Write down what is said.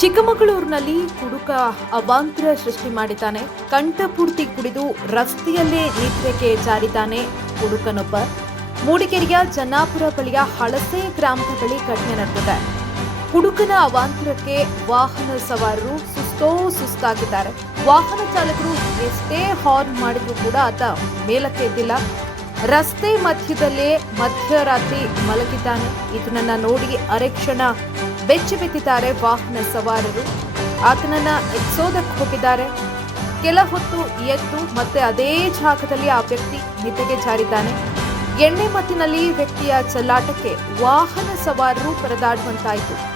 ಚಿಕ್ಕಮಗಳೂರಿನಲ್ಲಿ ಕುಡುಕ ಅವಾಂತರ ಸೃಷ್ಟಿ ಮಾಡಿದ್ದಾನೆ. ಕಂಠಪೂರ್ತಿ ಕುಡಿದು ರಸ್ತೆಯಲ್ಲೇ ನಿದ್ರೆಗೆ ಜಾರಿದ್ದಾನೆ ಕುಡುಕನೊಬ್ಬ. ಮೂಡಿಗೆರೆಯ ಜನ್ನಾಪುರ ಬಳಿಯ ಹಳಸೆ ಗ್ರಾಮದ ಬಳಿ ಘಟನೆ ನಡೆದಿದೆ. ಕುಡುಕನ ಅವಾಂತರಕ್ಕೆ ವಾಹನ ಸವಾರರು ಸುಸ್ತಾಗಿದ್ದಾರೆ. ವಾಹನ ಚಾಲಕರು ಎಷ್ಟೇ ಹಾರ್ನ್ ಮಾಡಿದ್ರು ಕೂಡ ಆತ ಮೇಲಕ್ಕೆ ಎದ್ದಿಲ್ಲ. ರಸ್ತೆ ಮಧ್ಯದಲ್ಲೇ ಮಧ್ಯರಾತ್ರಿ ಮಲಗಿದ್ದಾನೆ. ಇದನ್ನ ನೋಡಿ ಅರೆಕ್ಷಣ ಬೆಚ್ಚಿ ಬಿದ್ದಿದ್ದಾರೆ ವಾಹನ ಸವಾರರು. ಆತನನ್ನ ಎಬ್ಸೋದಕ್ಕೆ ಹೋಗಿದ್ದಾರೆ. ಕೆಲ ಹೊತ್ತು ಎದ್ದು ಮತ್ತೆ ಅದೇ ಜಾಗದಲ್ಲಿ ಆ ವ್ಯಕ್ತಿ ನಿದ್ದೆಗೆ ಜಾರಿದ್ದಾನೆ. ಎಣ್ಣೆ ಮತ್ತಿನಲ್ಲಿ ವ್ಯಕ್ತಿಯ ಚೆಲ್ಲಾಟಕ್ಕೆ ವಾಹನ ಸವಾರರು ಪರದಾಡುವಂತಾಯಿತು.